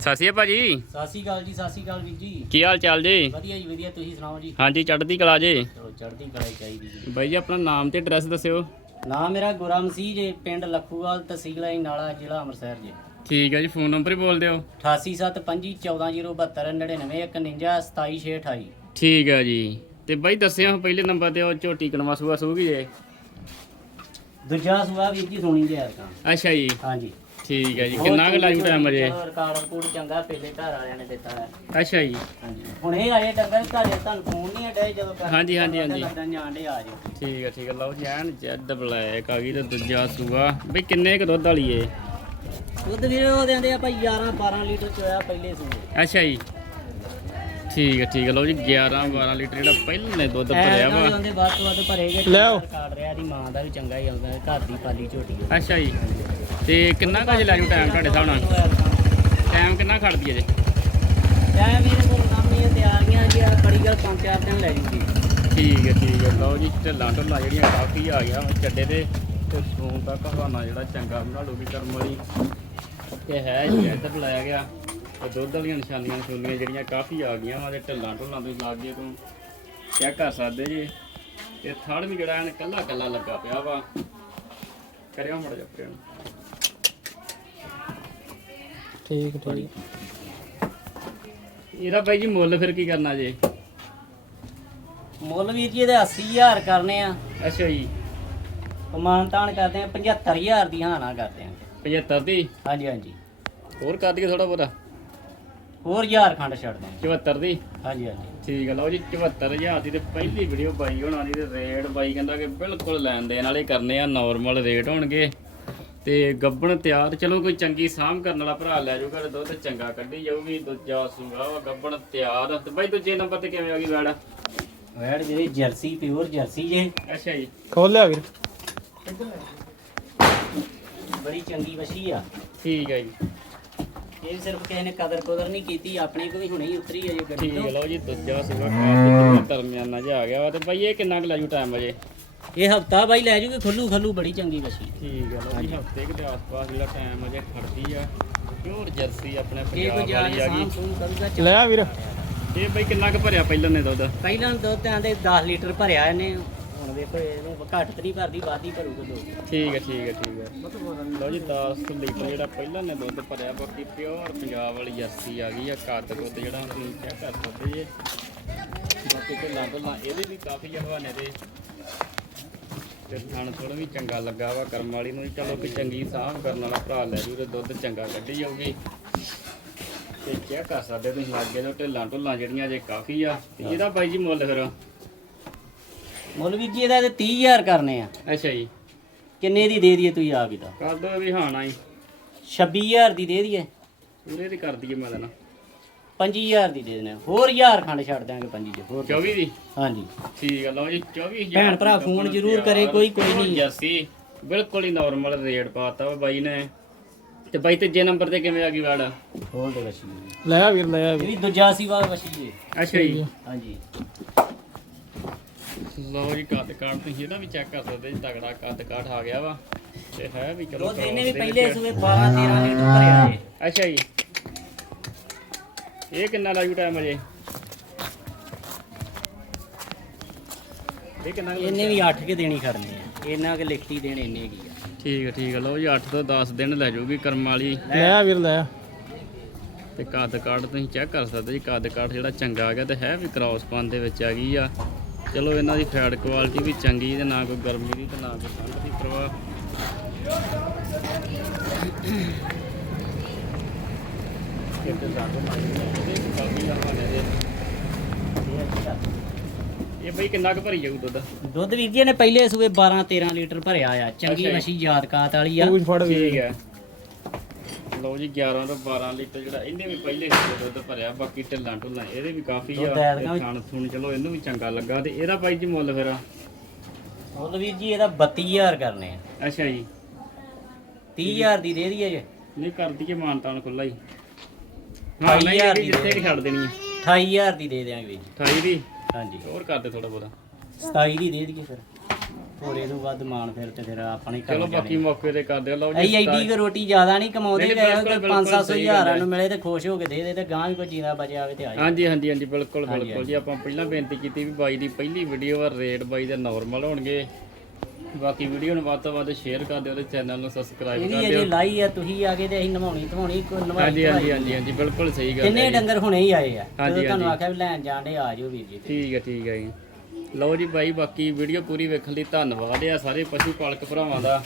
ਸਤਿ ਸ਼੍ਰੀ ਅਕਾਲ ਭਾਜੀ। ਸਤਿ ਸ਼੍ਰੀ ਅਕਾਲ ਜੀ ਸਤਿ ਸ਼੍ਰੀ ਅਕਾਲ ਵੀਰ ਜੀ। ਕੀ ਹਾਲ ਚਾਲ ਜੀ? ਵਧੀਆ ਜੀ ਵਧੀਆ। ਤੁਸੀਂ ਸੁਣਾਓ ਜੀ? ਹਾਂਜੀ ਚੜ੍ਹਦੀ ਕਲਾ ਜੀ। ਚਲੋ ਚੜ੍ਹਦੀ ਕਲਾ ਹੀ ਚਾਹੀਦੀ ਜੀ। ਬਾਈ ਜੀ ਆਪਣਾ ਨਾਮ ਤੇ ਐਡਰੈਸ ਦੱਸਿਓ। ਨਾਮ ਮੇਰਾ ਗੁਰਾ ਮਸੀਹ ਜੇ ਪਿੰਡ ਲੱਖੂਵਾਲ ਤਹਿਸੀਲ ਹੈ ਨਾਲਾ ਜ਼ਿਲ੍ਹਾ ਅੰਮ੍ਰਿਤਸਰ ਜੀ। ਠੀਕ ਹੈ ਜੀ ਫੋਨ ਨੰਬਰ ਹੀ ਬੋਲ ਦਿਓ। 8875140799 ਠੀਕ ਹੈ ਜੀ। ਤੇ ਬਾਈ ਦੱਸਿਓ ਪਹਿਲੇ ਨੰਬਰ ਤੇ ਉਹ ਝੋਟੀ ਕਨਵਾ ਸੂਆ ਸੂਗੀ ਜੇ। ਦੂਜਾ ਸੁਆ ਵੀਰ ਜੀ ਸੁਣੀ ਜੇ ਯਾਰ ਅੱਛਾ ਜੀ। ਹਾਂਜੀ। ਠੀਕ ਹੈ ਜੀ ਕਿੰਨਾ ਕੁ ਲਾਜੂ ਟਾਈਮ ਅਜੇ? ਰਿਕਾਰਡ ਰਿਕੂਡ ਚੰਗਾ ਪਹਿਲੇ ਘਰ ਵਾਲਿਆਂ ਨੇ ਦਿੱਤਾ ਹੈ। ਅੱਛਾ ਜੀ। ਹਾਂਜੀ ਹੁਣ ਇਹ ਆਏ ਡੰਗਰ ਘਰੇ ਤੁਹਾਨੂੰ ਫੋਨ ਨਹੀਂ ਅੜੇ ਜਦੋਂ ਕਰ- ਹਾਂਜੀ, ਹਾਂਜੀ, ਹਾਂਜੀ। ਲੱਗਦਾ ਜਾਣਦੇ ਆ ਜਾਓ। ਠੀਕ ਹੈ ਠੀਕ ਹੈ ਲਓ ਜੀ ਐਨ ਜੈਡ ਬਲੈਕ ਆ ਗਈ ਤੇ ਦੂਜਾ ਸੂਆ। ਬਈ ਕਿੰਨੇ ਕੁ ਦੁੱਧ ਵਾਲੀ ਏ ਦੁੱਧ ਵੀਰੇ ਉਹ ਦਿੰਦੇ ਆ ਭਾਈ 11 12 ਲੀਟਰ ਚੋਇਆ ਪਹਿਲੇ ਸੂਏ। ਅੱਛਾ ਜੀ। ਠੀਕ ਹੈ ਠੀਕ ਹੈ ਲਓ ਜੀ 11 12 ਲੀਟਰ ਜਿਹੜਾ ਪਹਿਲੇ ਦੁੱਧ ਭਰਿਆ ਵਾ। ਉਹਦੇ ਬਾਅਦ ਤੋਂ ਵੱਧ ਭਰੇਗੇ ਲਿਆਓ। ਕਾਰਡ ਰਿਹਾ ਦੀ ਮਾਂ ਦਾ ਵੀ ਚੰਗਾ ਹੀ ਆਉਂਦਾ ਘਰ ਦੀ ਪਾਲੀ ਝੋਟੀ ਹੈ ਅੱਛਾ ਜੀ। ਤੇ ਕਿੰਨਾ ਕੁ ਅਜੇ ਲਾਜੂ ਟਾਈਮ ਤੁਹਾਡੇ ਹਿਸਾਬ ਨਾਲ? ਟਾਈਮ ਕਿੰਨਾ ਖੜਦੀ ਅਜੇ ਟਾਈਮ ਮੇਰੇ ਕੋਲ ਕੰਮ ਨਹੀਂ ਹੈ ਤਿਆਰੀਆਂ ਜੀ ਆ ਬੜੀ ਗੱਲ ਪੰਜ ਚਾਰ ਦਿਨ ਲੈ ਜੂਗੀ। ਠੀਕ ਹੈ ਠੀਕ ਹੈ। ਲਓ ਜੀ ਢਿੱਲਾਂ ਢੁੱਲਾਂ ਜਿਹੜੀਆਂ ਕਾਫੀ ਆ ਗਿਆ ਵਾ ਚੱਡੇ ਤੇ ਤੇ ਸੂਣ ਤੱਕ ਹਵਾਨਾ ਜਿਹੜਾ ਚੰਗਾ ਬਣਾ ਲੂਗੀ ਕਰਮ ਵਾਲੀ। ਤੇ ਹੈ ਜੈਡ ਬੁਲਾਇਆ ਗਿਆ ਤੇ ਦੁੱਧ ਵਾਲੀਆਂ ਨਿਸ਼ਾਨੀਆਂ ਨਿਸ਼ੂਨੀਆਂ ਜਿਹੜੀਆਂ ਕਾਫੀ ਆ ਗਈਆਂ ਵਾ ਤੇ ਢਿੱਲਾਂ ਢੁੱਲਾਂ ਤੁਸੀਂ ਲੱਗ ਗਏ ਤੂੰ। ਚੈੱਕ ਕਰ ਸਕਦੇ ਜੀ। ਤੇ ਥੜ ਵੀ ਜਿਹੜਾ ਇਹਨੇ ਕੱਲਾ ਕੱਲਾ ਲੱਗਾ ਪਿਆ ਵਾ। ਕਰਿਓ ਮੜ ਜਾ ਪ੍ਰੇਮ। ਠੀਕ ਠੀਕ। ਇਹਦਾ ਬਾਈ ਜੀ ਮੁੱਲ ਫਿਰ ਕੀ ਕਰਨਾ ਜੇ? ਮੁੱਲ ਵੀਰ ਜੀ ਇਹਦੇ 80000 ਕਰਨੇ ਆ। ਅੱਛਾ ਜੀ। ਕਮਾਨ ਤਾਨ ਕਰਦੇ ਆ 75000 ਦੀ ਹਾਨਾ ਕਰਦੇ ਆ। 75 ਦੀ? ਹਾਂਜੀ ਹਾਂਜੀ। ਹੋਰ ਕਰ ਦਈਏ ਥੋੜਾ ਬਹੁਤਾ। ਹੋਰ 1000 ਖੰਡ ਛੱਡ ਦੇ 74 ਦੀ? ਹਾਂਜੀ ਹਾਂਜੀ। ਠੀਕ ਹੈ ਲਓ ਜੀ 74000 ਦੀ ਤੇ ਪਹਿਲੀ ਵੀਡੀਓ ਬਾਈ ਹੋਣਾ ਦੀ ਤੇ ਰੇਟ ਬਾਈ ਕਹਿੰਦਾ ਕਿ ਬਿਲਕੁਲ ਲੈਣ ਦੇਣ ਵਾਲੇ ਕਰਨੇ ਆ ਨਾਰਮਲ ਰੇਟ ਹੋਣਗੇ। ਤੇ ਗੱਬਣ ਤਿਆਰ ਚਲੋ ਕੋਈ ਚੰਗੀ ਸਾਂਭ ਕਰਨ ਵਾਲਾ ਭਰਾ ਲੈ ਜਾਊਗਾ ਤੇ ਦੁੱਧ ਚੰਗਾ ਕੱਢੀ ਜਾਊਗੀ ਦੂਜਾ ਸੂਗਾ ਵਾ ਗੱਬਣ ਤਿਆਰ ਤੇ ਬਾਈ ਦੂਜੇ ਨੰਬਰ ਤੇ ਕਿਵੇਂ ਆ ਗਈ ਵੈੜ? ਵੈੜ ਜਿਹੜੀ ਜਰਸੀ ਪਿਓਰ ਜਰਸੀ ਜੇ। ਅੱਛਾ ਜੀ। ਖੋਲ ਲਿਆ ਵੀਰ। ਬੜੀ ਚੰਗੀ ਵਛੀ ਆ। ਠੀਕ ਹੈ ਜੀ। ਇਹ ਸਿਰਫ ਕਿਸੇ ਨੇ ਕਦਰ ਕੁਦਰ ਨਹੀਂ ਕੀਤੀ ਆਪਣੀ ਕੋ ਵੀ ਹੁਣੇ ਹੀ ਉਤਰੀ ਅਜੇ ਗੱਡੀ ਠੀਕ ਹੈ ਲਓ ਜੀ ਦੂਜਾ ਸੂਗਾ ਕਾਫੀ ਦਰਮਿਆਨਾ ਜਿਹਾ ਆ ਗਿਆ ਵਾ। ਤੇ ਬਾਈ ਇਹ ਕਿੰਨਾ ਕੁ ਲੈ ਜੂ ਟਾਈਮ ਅਜੇ? ਇਹ ਹਫਤਾ ਬਾਈ ਲੈ ਜੂਗੇ ਖੁੱਲੂ ਖੱਲੂ ਬੜੀ ਚੰਗੀ ਵਛੀ ਠੀਕ ਹੈ ਲਓ ਜੀ ਹਫ਼ਤੇ ਕੁ ਦੇ ਆਸ-ਪਾਸ ਜਿਹੜਾ ਟਾਈਮ ਅਜੇ ਖੜਦੀ ਆ। ਪਿਓਰ ਜਰਸੀ ਆਪਣੇ ਪੰਜਾਬ ਜਾ ਵਾਲੀ ਆ ਗਈ। ਕਰੂਗਾ। ਲੈ ਆ ਵੀਰ। ਇਹ ਬਾਈ ਕਿੰਨਾ ਕੁ ਭਰਿਆ ਪਹਿਲਾਂ ਨੇ ਦੁੱਧ? ਪਹਿਲਾਂ ਦੁੱਧ ਆਂਦੇ 10 ਲੀਟਰ ਭਰਿਆ ਇਹਨੇ ਹੁਣ ਵੇਖੋ ਇਹਨੂੰ ਘੱਟ ਤੇ ਨਹੀਂ ਭਰਦੀ ਵੱਧ ਭਰੂਗਾ ਦੁੱਧ। ਠੀਕ ਹੈ ਠੀਕ ਹੈ ਠੀਕ ਹੈ ਲਓ ਜੀ 10 ਲੀਟਰ ਜਿਹੜਾ ਪਹਿਲਾਂ ਨੇ ਦੁੱਧ ਭਰਿਆ ਬਾਕੀ ਪਿਓਰ ਪੰਜਾਬ ਵਾਲੀ ਜਰਸੀ ਆ ਗਈ ਆ ਕੱਦ ਦੁੱਧ ਜਿਹੜਾ ਹੁਣ ਤੁਸੀਂ ਚੈੱਕ ਕਰ ਸਕਦੇ ਜੇ ਬਾਕੀ ਢਿੱਲਾਂ ਢੁੱਲਾਂ ਇਹਦੇ ਵੀ ਕਾਫੀ ਹਵਾਨੇ ਦੇ। ਤੇ ਥਣ ਥੋੜਾ ਵੀ ਚੰਗਾ ਲੱਗਾ ਵਾ ਕਰਮ ਵਾਲੀ ਨੂੰ ਚਲੋ ਕਿ ਚੰਗੀ ਸਾਂਭ ਕਰਨ ਵਾਲਾ ਭਰਾ ਲੈ ਜੂ ਤੇ ਦੁੱਧ ਚੰਗਾ ਕੱਢੀ ਜਾਊਗੀ। ਤੇ ਕੀ ਕਰ ਸਕਦੇ ਤੁਸੀਂ ਲੱਗੇ ਜੋ ਢਿੱਲਾਂ ਢੁੱਲਾਂ ਜਿਹੜੀਆਂ ਜੇ ਕਾਫੀ ਆ ਇਹਦਾ ਬਾਈ ਜੀ ਮੁੱਲ ਫਿਰ? ਮੁੱਲ ਵੀ ਜੀ ਇਹਦਾ ਤੇ 30000 ਕਰਨੇ ਆ। ਅੱਛਾ ਜੀ। ਕਿੰਨੇ ਦੀ ਦੇ ਦਈਏ ਤੁਸੀਂ ਆਪ ਹੀ ਦਾ ਕਰ ਦੋ ਵੀ ਹਾਂ ਨਾ ਹੀ। 26000 ਦੀ ਦੇ ਦਈਏ। ਉਹਦੇ ਦੀ ਕਰ ਦਈਏ ਮੈਂ ਦੇਣਾ 5000 ਦੀ ਦੇ ਦੇਣਾ ਹੋਰ 1000 ਖੰਡ ਛੱਡ ਦਾਂਗੇ ਪੰਜੀ ਚ ਹੋਰ 24 ਦੀ? ਹਾਂਜੀ। ਠੀਕ ਆ ਲਓ ਜੀ 24000 ਭੈਣ ਭਰਾ ਫੋਨ ਜ਼ਰੂਰ ਕਰੇ ਕੋਈ ਕੋਈ ਨਹੀਂ। ਜੱਸੀ ਬਿਲਕੁਲ ਹੀ ਨਾਰਮਲ ਰੇਟ ਪਾਤਾ ਵਾ ਬਾਈ ਨੇ। ਤੇ ਬਾਈ ਤੇ ਜੇ ਨੰਬਰ ਤੇ ਕਿਵੇਂ ਆ ਗਈ ਵਾੜ? ਹੋਰ ਤੇ ਵਸ਼ੀ ਲੈ ਆ ਵੀਰ ਲੈ ਆ ਵੀਰ। ਦੂਜਾ ਸੀ ਵਾਰ ਵਸ਼ੀ ਜੀ ਅੱਛਾ ਜੀ। ਹਾਂਜੀ। ਲਓ ਜੀ ਕੱਦ ਕਾਟ ਤੁਸੀਂ ਇਹਦਾ ਵੀ ਚੈੱਕ ਕਰ ਸਕਦੇ ਜੀ ਤਗੜਾ ਕੱਦ ਕਾਟ ਆ ਗਿਆ ਵਾ। ਤੇ ਹੈ ਵੀ ਚਲੋ ਦੋ ਦਿਨੇ ਵੀ ਪਹਿਲੇ ਸੂਏ 12 13 ਲੀਟਰ ਭਰਿਆ ਜੀ। ਅੱਛਾ ਜੀ। ਇਹ ਕਿੰਨਾ ਲਾਜੂ ਟਾਈਮ ਅਜੇ ਇਹ ਕਿੰਨਾ ਕੁ ਇਹਨੇ ਵੀ 8 ਕੇ ਦੇਣੀ ਖੜਨੀ ਆ। ਇਹਨਾਂ ਕੇ ਲਿਖਤੀ ਦੇਣ ਇੰਨੇ ਕੀ ਆ। ਠੀਕ ਹੈ ਠੀਕ ਹੈ ਲਓ ਜੀ 8 ਤੋਂ 10 ਦਿਨ ਲੈ ਜਾਊਗੀ ਕਰਮ ਵਾਲੀ। ਲੈ ਆ ਵੀਰ ਲੈ ਆ। ਤੇ ਕੱਦ ਕਾਠ ਤੁਸੀਂ ਚੈੱਕ ਕਰ ਸਕਦੇ ਜੀ ਕੱਦ ਕਾਠ ਜਿਹੜਾ ਚੰਗਾ ਆ ਗਿਆ ਤੇ ਹੈ ਵੀ ਕ੍ਰਾਸ ਪਨ ਦੇ ਵਿੱਚ ਆ ਗਈ ਆ। ਚਲੋ ਇਹਨਾਂ ਦੀ ਫੈਟ ਕੁਆਲਿਟੀ ਵੀ ਚੰਗੀ ਤੇ ਨਾ ਕੋਈ ਗਰਮੀ ਦੀ ਤੇ ਨਾ ਕੋਈ ਠੰਡ ਦੀ ਪ੍ਰਵਾਹ ਕਿਤੇ ਸਾਡੇ ਮਾਈ ਨੇ ਇਹਦੇ ਵੀ ਕਾਫੀ ਹਵਾਨੇ ਦੇ ਇਹ ਬਈ ਕਿੰਨਾ ਕੁ ਭਰੀ ਜਾਊ ਦੁੱਧ? ਦੁੱਧ ਵੀਰ ਜੀ ਨੇ ਪਹਿਲੇ ਸੂਏ 12 13 ਲੀਟਰ ਭਰਿਆ ਆ। ਚੰਗੀ। ਵਛੀ ਯਾਦਕਾਤ ਵਾਲੀ ਆ। ਫੜ ਠੀਕ ਹੈ। ਲਓ ਜੀ 11 ਤੋਂ 12 ਲੀਟਰ ਜਿਹੜਾ ਇਹਨੇ ਵੀ ਪਹਿਲੇ ਹਿੱਸੇ ਦੁੱਧ ਭਰਿਆ ਬਾਕੀ ਢਿੱਲਾਂ ਢੁੱਲਾਂ ਇਹਦੇ ਵੀ ਕਾਫੀ ਆ। ਦੁੱਧ ਐਤਕਾਂ ਵੀ- ਖਾਣ ਥੂਣ ਚਲੋ ਇਹਨੂੰ ਵੀ ਚੰਗਾ ਲੱਗਾ। ਤੇ ਇਹਦਾ ਬਾਈ ਜੀ ਮੁੱਲ ਫਿਰ ਮੁੱਲ ਵੀਰ ਜੀ ਇਹਦਾ 32000 ਕਰਨੇ ਆ। ਅੱਛਾ ਜੀ। 30000 ਦੀ ਦੇ ਦਈਏ ਜੇ। ਨਹੀਂ ਕਰ ਦਈਏ ਮਾਨਤਾਨ ਖੁੱਲਾ ਹੀ। ਹਾਂ ਅਠਾਈ ਨਹੀਂ ਹਜ਼ਾਰ ਇਹ ਦੀ ਜਿੱਥੇ ਕਿ ਛੱਡ ਦੇਣੀ ਹੈ 28000 ਦੀ ਦੇ ਦਿਆਂਗੇ ਵੀਰ ਜੀ। 28 ਦੀ? ਹਾਂਜੀ। ਹੋਰ ਕਰ ਦੇ ਥੋੜਾ ਬਹੁਤਾ। 27 ਦੀ ਦੇ ਦਈਏ ਫਿਰ। ਹੋਰ ਇਹ ਤੋਂ ਵੱਧ ਮਾਣ ਫਿਰ ਤੇ ਫਿਰ ਆਪਣੇ ਚਲੋ ਘਰੋਂ ਬਾਕੀ ਮੌਕੇ ਤੇ ਕਰ ਦਿਓ। ਲਓ ਅਸੀਂ ਜੀ ਐਡੀ ਕੁ ਰੋਟੀ ਜ਼ਿਆਦਾ ਨਹੀਂ ਕਮਾਉਂਦੇ ਨਹੀਂ, ਗਏ ਬਿਲਕੁਲ, ਤੇ ਬਿਲਕੁਲ 5-700 ਸਹੀ ਹਜ਼ਾਰਾਂ ਗੱਲ ਹੈ। ਨੂੰ ਮਿਲੇ ਤੇ ਖੁਸ਼ ਹੋ ਕੇ ਦੇ ਦੇ ਤੇ ਗਾਂ ਵੀ ਕੋਈ ਜੀਂਦਾ ਬਚਿਆ ਆਵੇ ਤੇ ਆ ਜਾਏ ਹਾਂਜੀ ਹਾਂਜੀ ਹਾਂਜੀ ਬਿਲਕੁਲ ਹਾਂਜੀ, ਬਿਲਕੁਲ ਜੀ। ਆਪਾਂ ਪਹਿਲਾਂ ਬੇਨਤੀ ਕੀਤੀ ਵੀ ਬਾਈ ਦੀ ਪਹਿਲੀ ਵੀਡੀਓ ਆ ਰੇਟ ਬਾਈ ਦੇ ਨਾਰਮਲ ਹੋਣਗੇ। ਬਾਕੀ ਵੀਡੀਓ ਨੂੰ ਵੱਧ ਤੋਂ ਵੱਧ ਸ਼ੇਅਰ ਕਰ ਦਿਓ ਤੇ ਚੈਨਲ ਨੂੰ ਸਬਸਕ੍ਰਾਈਬ ਇਹਦੀ ਕਰ ਅਜੇ ਦਿਓ ਲਾਈ ਆ ਤੁਸੀਂ ਆ ਕੇ ਤੇ ਅਸੀਂ ਨਵਾਉਣੀ ਧਵਾਉਣੀ ਕੋਈ ਨਵਾਈ ਹਾਂਜੀ ਹਾਂਜੀ ਹਾਂਜੀ ਬਿਲਕੁਲ ਸਹੀ ਗੱਲ ਕਿੰਨੇ ਹੈ ਜੀ। ਡੰਗਰ ਹੁਣੇ ਹੀ ਆਏ ਆ ਹਾਂਜੀ, ਜਦੋਂ ਤੁਹਾਨੂੰ ਹਾਂਜੀ। ਆਖਿਆ ਵੀ ਲੈਣ ਜਾਣੇ ਆ ਜਾਓ ਵੀਰ ਜੀ। ਠੀਕ ਹੈ ਠੀਕ ਹੈ ਜੀ ਲਓ ਜੀ ਬਾਈ ਬਾਕੀ ਵੀਡੀਓ ਪੂਰੀ ਵੇਖਣ ਲਈ ਧੰਨਵਾਦ ਆ ਸਾਰੇ ਪਸ਼ੂ ਪਾਲਕ ਭਰਾਵਾਂ ਦਾ